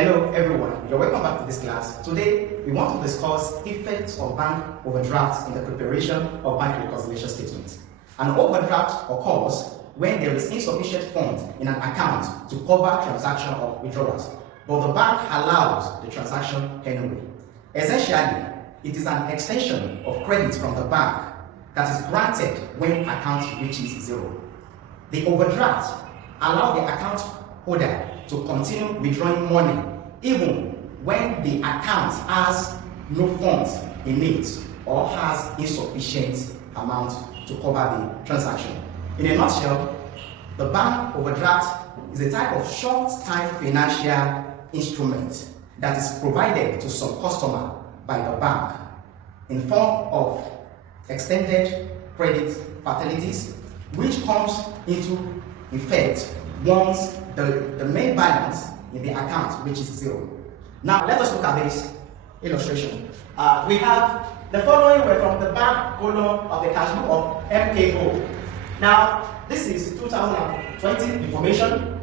Hello everyone, you're welcome back to this class. Today, we want to discuss effects of bank overdrafts in the preparation of bank reconciliation statements. An overdraft occurs when there is insufficient funds in an account to cover transaction or withdrawals, but the bank allows the transaction anyway. Essentially, it is an extension of credit from the bank that is granted when account reaches zero. The overdraft allows the account holder to continue withdrawing money even when the account has no funds in it or has insufficient amount to cover the transaction. In a nutshell, the bank overdraft is a type of short-time financial instrument that is provided to some customer by the bank in form of extended credit facilities, which comes into effect once the main balance in the account reaches zero. Now let us look at this illustration. We have the following were from the bank column of the cash book of MKO. Now this is 2020 information.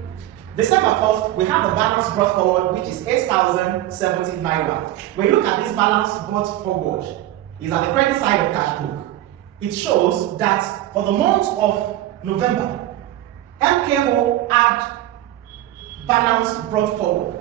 December 1st, we have the balance brought forward, which is 8,070 naira. When you look at this balance brought forward, is at the credit side of cash book. It shows that for the month of November, MKO had balance brought forward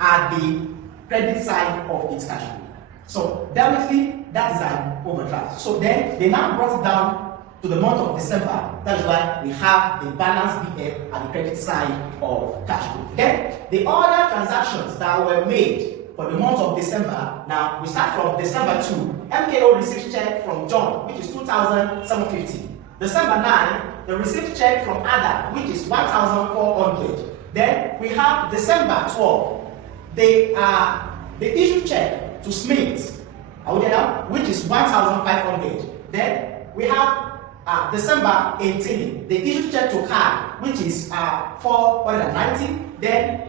at the credit side of its cash book. So definitely that is an overdraft. So then they now brought it down to the month of December. That is why we have the balance BF at the credit side of cash book. Then the other transactions that were made for the month of December. Now we start from December 2. MKO received check from John, which is 2,750. December 9, they received check from Ada, which is 1,400. Then we have December 12. They issued check to Smith, which is 1,500. Then we have December 18. They issued check to Carl, which is 490. Then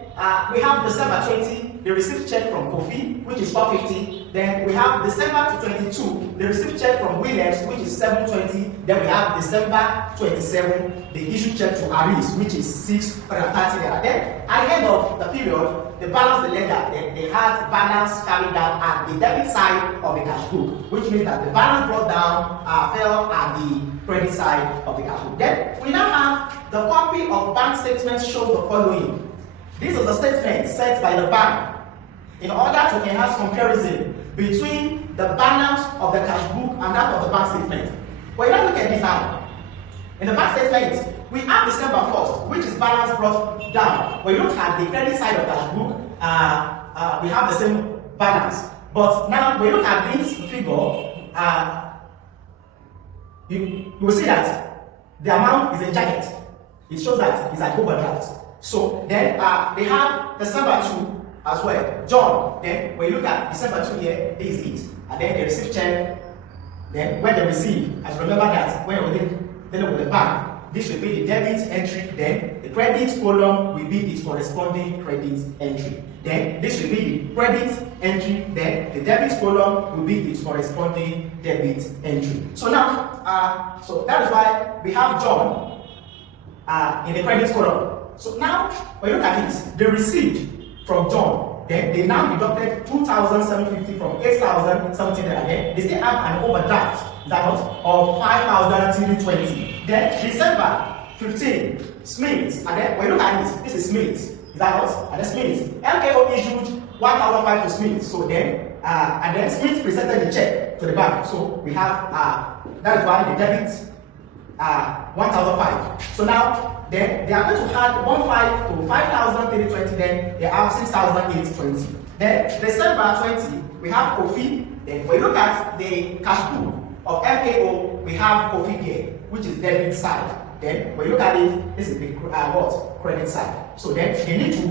we have December 20. They received check from Kofi, which is 450. Then we have December 22. They received check from Williams, which is 720. Then we have December 27. They issued check to Aris, which is 630. Then at the end of the period, the balance the lender, they had balance carried down at the debit side of the cash book, which means that the balance brought down fell at the credit side of the cash book. Then we now have the copy of bank statements shows the following. This is the statement set by the bank in order to enhance comparison between the balance of the cash book and that of the bank statement. But let's look at this now. In the bank statement, we have December 1st, which is balance brought down. When you look at the credit side of cash book, we have the same balance. But now, when you look at this figure, you will see that the amount is in jacket. It shows that it's an overdraft. So then they have December 2 as well. John, then when you look at December 2 here, this is it. And then they receive check. Then when they receive, as remember that when we're dealing with the bank, this will be the debit entry, then the credit column will be its corresponding credit entry. Then this will be the credit entry, then the debit column will be its corresponding debit entry. So now, so that is why we have John in the credit column. So now, when you look at this, they received from John, then they now deducted 2,750 from 8,070 again. They still have an overdraft, that was of 5,320. Then December 15, Smith, and then when you look at this is Smith, is that what? And then Smith, MKO issued 1,500 to Smith. So then, and then Smith presented the check to the bank. So we have that is why the debit 1,500. So now then they are going to add 1,500 to 5,320. Then they have 6,820. Then December 20, we have Kofi. Then when you look at the cash book of MKO, we have Kofi here, which is debit side. Then when you look at it, this is the credit side. So then they need to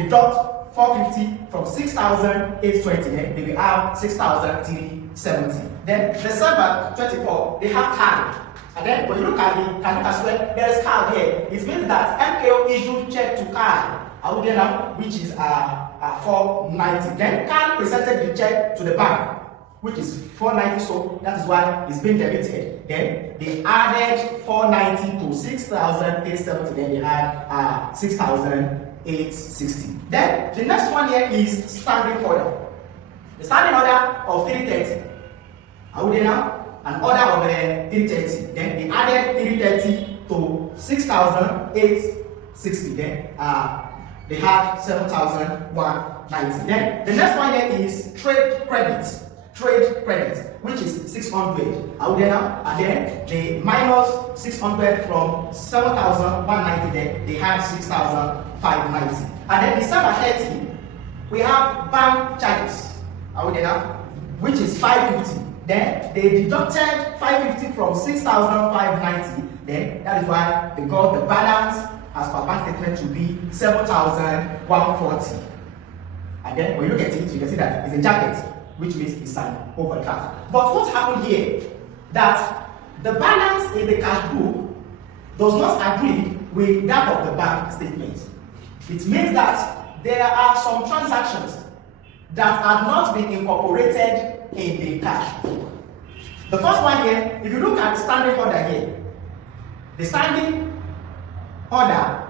deduct 450 from 6,820. Then they will have 6,370. Then December 24, they have card. And then when you look at the cash book as well, there is card here. It means that MKO issued check to card, which is 490. Then card presented the check to the bank, which is 490, so that is why it's been debited. Then they added 490 to 6,870, then they had 6,860. Then the next one here is standing order. The standing order of 330. Are we there now? An order of 330. Then they added 330 to 6,860. Then they had 7,190. Then the next one here is trade credit. Trade credit, which is 600. Are we there now? And then they minus 600 from 7,190. Then they had 6,590. And then December 30, we have bank charges. Are we there now? Which is 550. Then they deducted 550 from 6,590. Then that is why they got the balance as per bank statement to be 7,140. And then when you look at it, you can see that it's a jacket, which means it's an overdraft. But what happened here? That the balance in the cash book does not agree with that of the bank statement. It means that there are some transactions that have not been incorporated in the cash book. The first one here, if you look at the standing order here, the standing order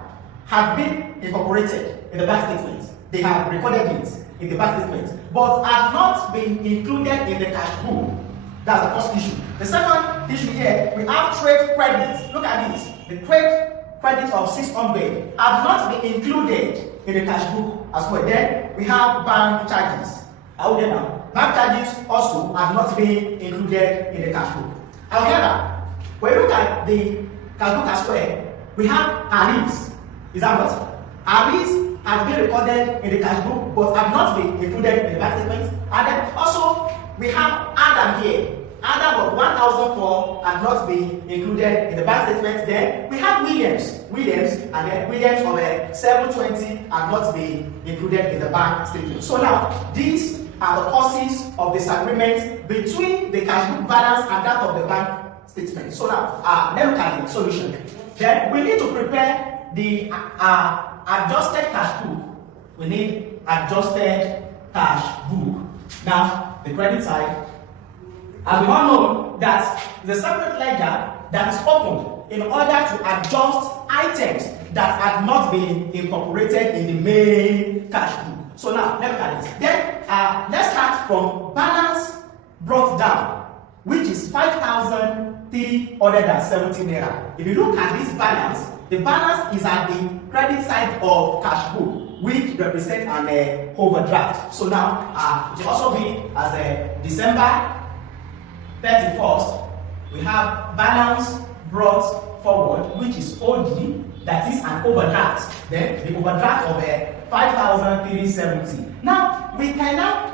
have been incorporated in the bank statement. They have recorded it in the bank statement, but have not been included in the cash book. That's the first issue. The second issue here, we have trade credits. Look at this. The trade credit of 600 have not been included in the cash book as well. Then we have bank charges. Are we there now? Bank charges also have not been included in the cash book. However, when you look at the cash book as well, we have arrears. Is that what? Arrears have been recorded in the cash book but have not been included in the bank statement. And then also we have Adam here. Adam of 1,004 have not been included in the bank statement. Then we have Williams, and then Williams of 720 have not been included in the bank statement. So now these are the causes of disagreement between the cash book balance and that of the bank statement. So now let's look at the solution. Then we need to prepare the adjusted cash book. We need adjusted cash book. Now, the credit side, as we all know that the separate ledger that is opened in order to adjust items that have not been incorporated in the main cash book. So now, let's look at it. Then, let's start from balance brought down, which is 5,370 naira. If you look at this balance, the balance is at the credit side of cash book, which represents an overdraft. So now, it will also be as December 31st, we have balance brought forward, which is OD, that is an overdraft. Then the overdraft of 5,370. Now, we can now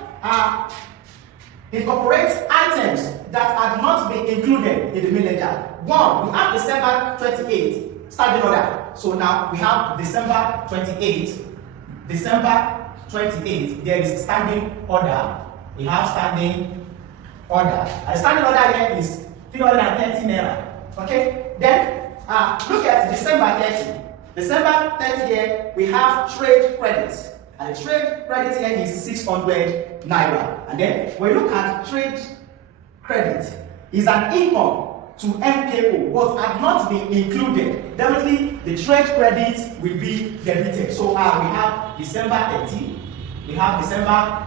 incorporate items that have not been included in the main ledger. One, we have December 28th. Standing order. So now we have December 28th. December 28th, there is standing order. We have standing order. And the standing order here is 330 naira. Okay? Then look at December 30. December 30 here, we have trade credits. And the trade credit here is 600 naira. And then when you look at trade credit, is an income to MKO, but have not been included. Definitely, the trade credit will be debited. So we have December 30, we have December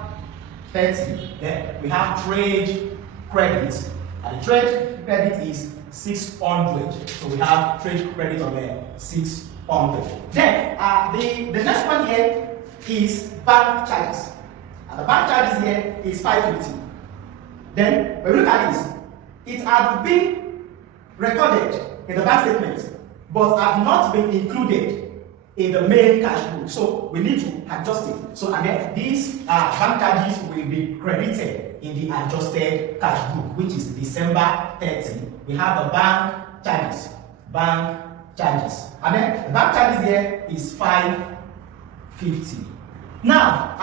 30, then we have trade credit, and the trade credit is 600. So we have trade credit of 600. Then the next one here is bank charges, and the bank charges here is 550. Then when we look at this, it has been recorded in the bank statement, but have not been included in the main cash book. So we need to adjust it. So and then these bank charges will be credited in the adjusted cash book, which is December 30. We have the bank charges. And then the bank charges here is 550. Now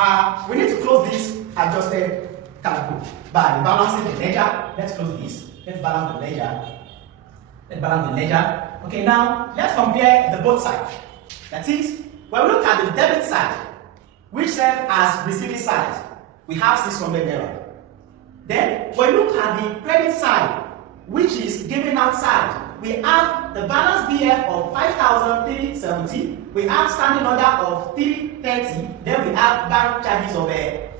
we need to close this adjusted cash book by balancing the ledger. Let's close this. Let's balance the ledger. Okay, now let's compare the both sides. That is, when we look at the debit side, which serves as receiving side, we have 600 naira. Then when you look at the credit side, which is given outside, we have the balance BF of 5,370, we have standing order of 330, then we have bank charges of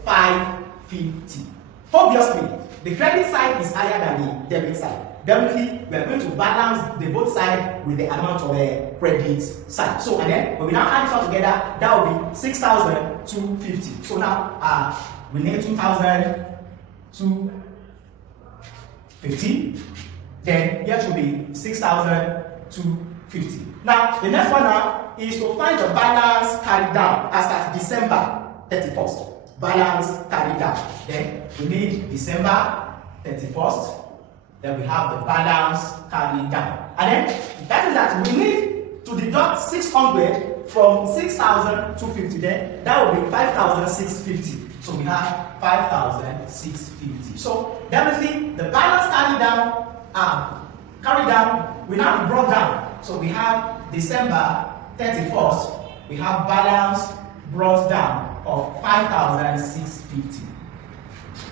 550. Obviously, the credit side is higher than the debit side. Definitely, we are going to balance the both sides with the amount of credit side. So, and then when we now add this all together, that will be 6,250. So now, we need 2,250. Then here should be 6,250. Now, the next one now is to find the balance carried down as at December 31st. Balance carried down. Then we need December 31st. Then we have the balance carried down. And then that is that we need to deduct 600 from 6,250. Then that will be 5,650. So we have 5,650. So definitely the balance carried down will now be brought down. So we have December 31st, we have balance brought down of 5,650.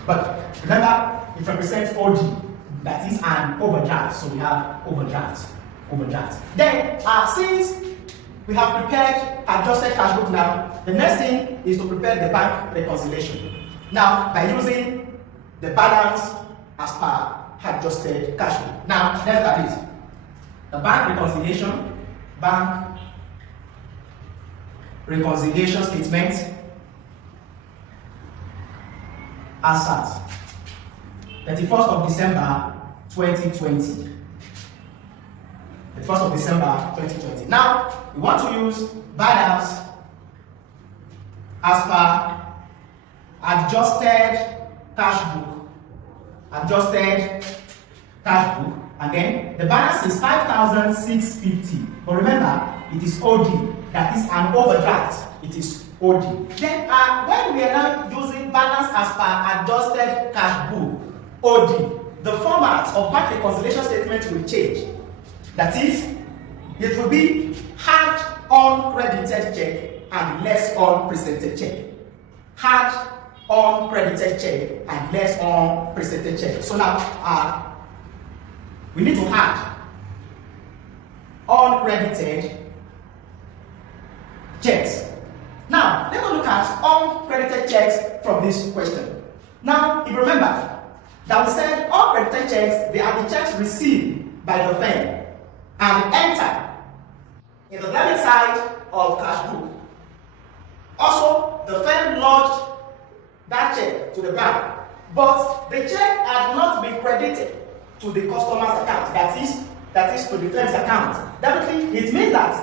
But remember, it represents OD, that is an overdraft. So we have overdraft. Then since we have prepared adjusted cash book now, the next thing is to prepare the bank reconciliation. Now, by using the balance as per adjusted cash flow. Now, let's look at it. The bank reconciliation statement as at 31st of December 2020. 31st of December 2020. Now, we want to use balance as per adjusted cash book. And then the balance is 5,650. But remember, it is OD, that is an overdraft. It is OD. Then when we are now using balance as per adjusted cash book, OD, the format of bank reconciliation statement will change. That is, it will be hard uncredited check and less unpresented check. Hard uncredited check and less unpresented check. So now we need to add uncredited checks. Now let us look at uncredited checks from this question. Now, if you remember that we said uncredited checks, they are the checks received by the firm and enter in the debit side of cash book. Also, the firm lodged that check to the bank, but the check had not been credited to the customer's account, that is to the firm's account. Definitely, it means that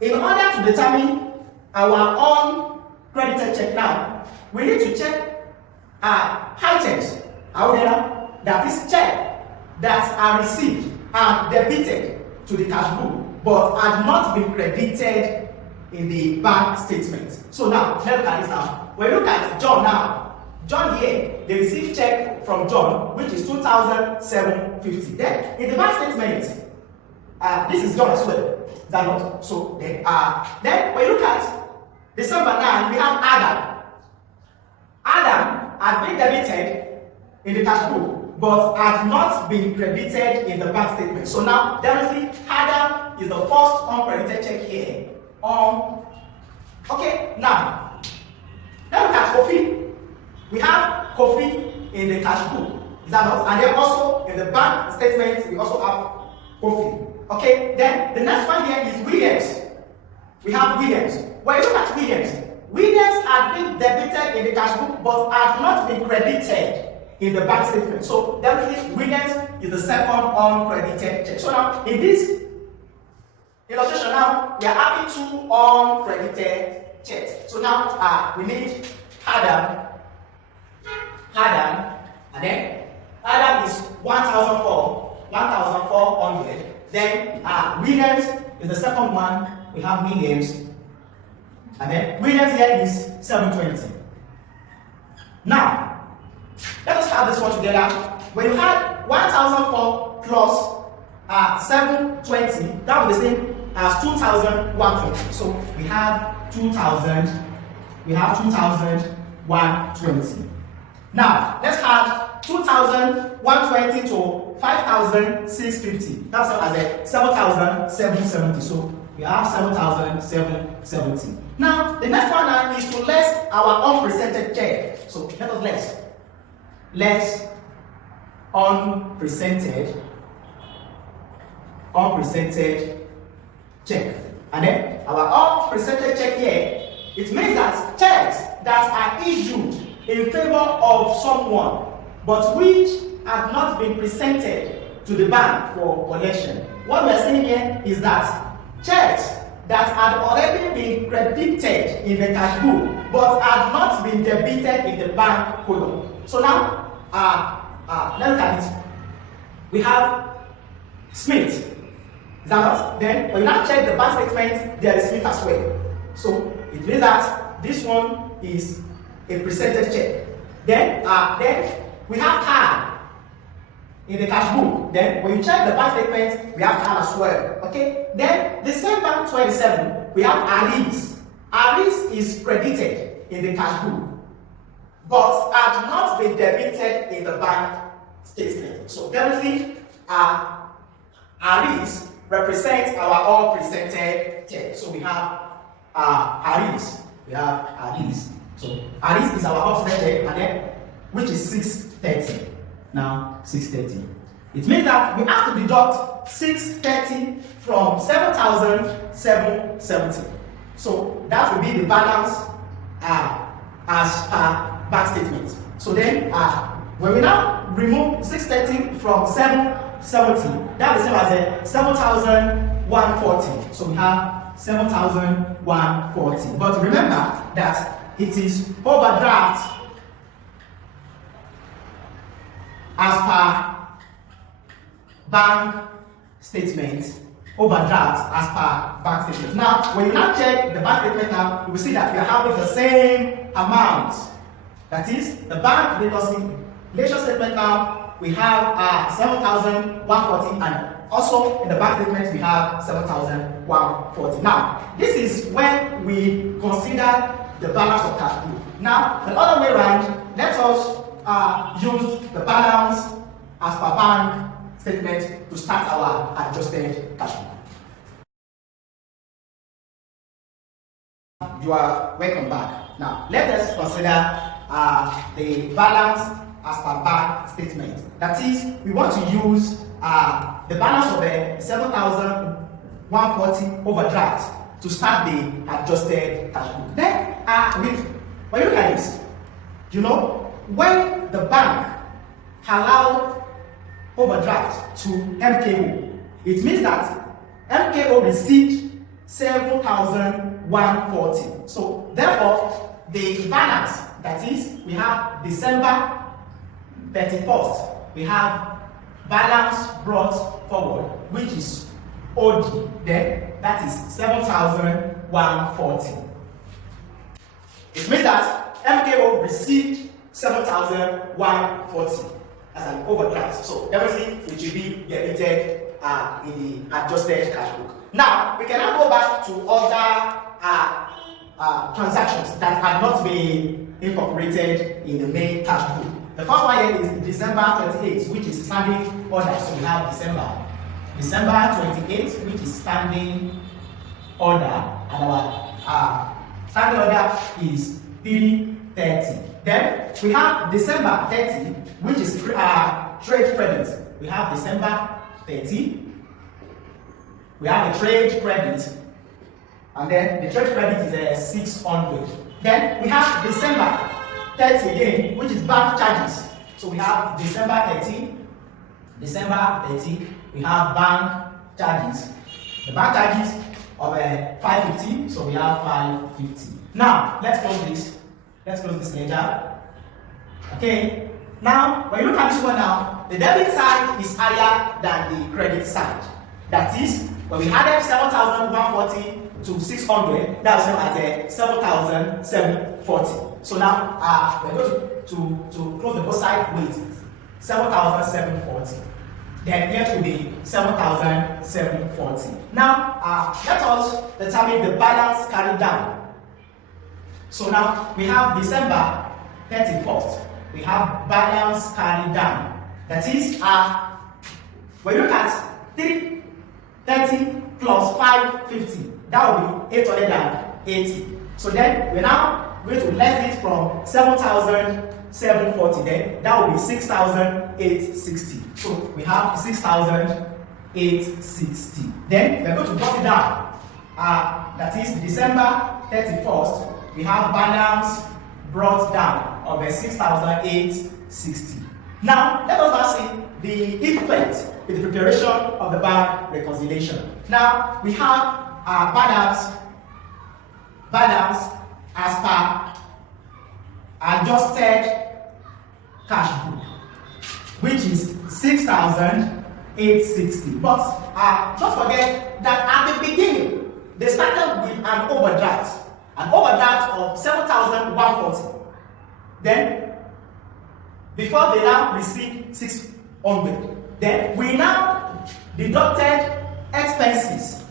in order to determine our own credited check now, we need to check items that is check that are received and debited to the cash book, but had not been credited in the bank statement. So now, let's look at this now. When you look at John now, John here, they received check from John, which is 2,750. Then, in the bank statement, this is John as well. Is that not? So, then when you look at December 9, we have Adam. Adam had been debited in the cash book, but had not been credited in the bank statement. So now, definitely, Adam is the first uncredited check here. Okay, now, let's look at Kofi. We have Kofi in the cash book. Is that not? And then also in the bank statement, we also have Kofi. Okay, then the next one here is Williams. We have Williams. When you look at Williams, Williams had been debited in the cash book, but had not been credited in the bank statement. So definitely Williams is the second uncredited check. So now in this illustration now, we are having two uncredited checks. So now we need Adam, and then Adam is 1,400. Then Williams is the second one. We have Williams, and then Williams here is 720. Now, let us start this one together. When you had 1,004 plus 720, that will be the same as 2,120. So we have 2,120. Now, let's add 2,120 to 5,650. That's as a 7,770. So we have 7,770. Now, the next one now is to less our unpresented check. So let us less unpresented check. And then our unpresented check here, it means that checks that are issued in favor of someone but which have not been presented to the bank for collection. What we are saying here is that checks that had already been credited in the cash book but had not been debited in the bank column. So now, let's look at it. We have Smith. Is that not? Then when you now check the bank statement, there is Smith as well. So it means that this one is a presented check. Then we have card in the cash book. Then when you check the bank statement, we have card as well. Okay. Then December 27, we have Aris. Aris is credited in the cash book, but had not been debited in the bank statement. So definitely, Aris represents our unpresented check. So we have Aris. We have Aris. So Aris is our unpresented check, and then which is 630. Now 630. It means that we have to deduct 630 from 7,770. So that will be the balance as per bank statement. So then when we now remove 630 from 770, that is the same as a 7,140. So we have 7,140. But remember that it is overdraft as per bank statement. Overdraft as per bank statement. Now, when you now check the bank statement now, you will see that we are having the same amount. That is, the bank reconciliation statement now, we have 7,140, and also in the bank statement we have 7,140. Now, this is when we consider the balance of cash flow. Now, the other way around, let us use the balance as per bank statement to start our adjusted cash flow. You are welcome back. Now, let us consider the balance as per bank statement. That is, we want to use the balance of the 7,140 overdraft to start the adjusted cash flow. Then, when you look at this, you know, when the bank allowed overdraft to MKO, it means that MKO received 7,140. So therefore, the balance, that is, we have December 31st, we have balance brought forward, which is OD, then that is 7,140. It means that MKO received 7,140 as an overdraft. So definitely it should be debited in the adjusted cash book. Now we can now go back to other transactions that had not been incorporated in the main cash book. The first one here is December 28th, which is standing order. So we have December 28th, which is standing order, and our standing order is 330. Then we have December 30, which is trade credit. We have December 30. We have a trade credit, and then the trade credit is 600. Then we have December 30 again, which is bank charges. So we have December 30. We have bank charges. The bank charges of 550. So we have 550. Now let's close this. Let's close this ledger. Okay. Now, when you look at this one now, the debit side is higher than the credit side. That is, when we added 7,140 to 600, that's as 7,740. So now, we're going to close the both sides with 7,740. Then here will be 7,740. Now, let us determine the balance carried down. So now we have December 31st. we have balance carried down. That is, when you look at 330 plus 550, that will be 880. So then we're now going to less it from 7,740, then that will be 6,860. So we have 6,860. Then we're going to cut it down. That is December 31st, we have balance brought down of 6,860. Now, let us now see the effect in the preparation of the bank reconciliation. Now, we have balance as per adjusted cash book, which is 6,860. But don't forget that at the beginning, they started with an overdraft of 7,140. Then, before they now received 600, then we now deducted expenses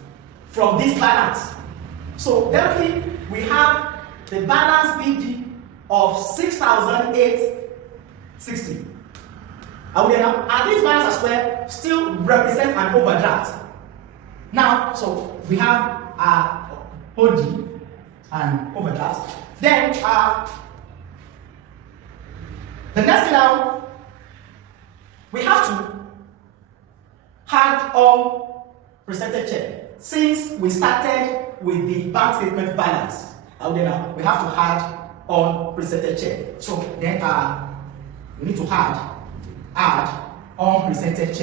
from this balance. So therefore, we have the balance BG of 6,860. And this balance as well still represents an overdraft. Now, so we have OD and overdraft. Then the next thing now, we have to add on presented check. Since we started with the bank statement balance, we have to add on presented check. So then we need to add on presented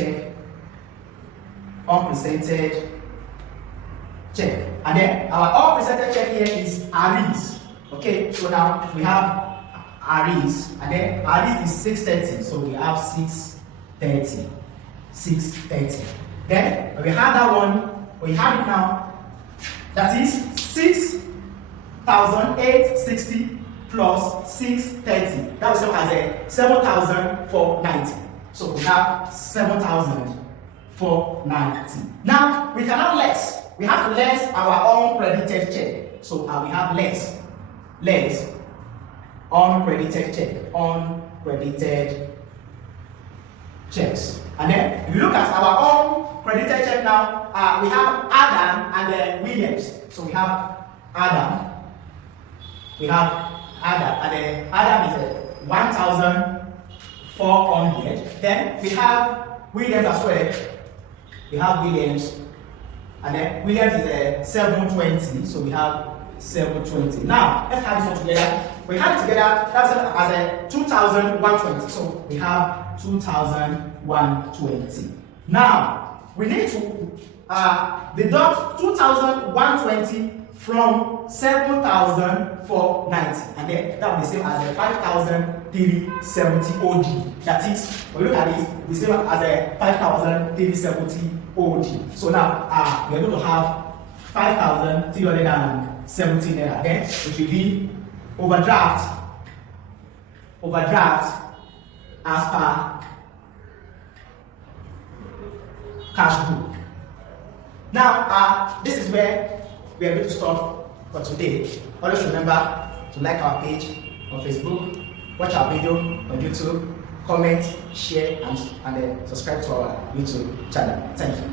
check, and then our all presented check here is arrears. Okay, so now we have arrears, and then arrears is 630, so we have 630. Then we have that one, we have it now, that is 6,860 plus 630. That will serve as a 7,490. So we have 7,490. Now we cannot less. We have to less our own credited check. So we have less uncredited checks. And then if you look at our own credited check now, we have Adam and Williams. So we have Adam, and then Adam is 1,400. Then we have Williams as well. We have Williams, and then Williams is 720. So we have 720. Now let's have this one together. We have it together, that's as a 2,120. So we have 2,120. Now we need to deduct 2,120 from 7,490, and then that will be the same as a 5,370 OD. That is, when we look at this, the same as a 5,370 OD. So now we are going to have 5,370 naira. Then it will be overdraft as per cash book. Now this is where we are going to stop for today. Always remember to like our page on Facebook, watch our video on YouTube, comment, share, and subscribe to our YouTube channel. Thank you.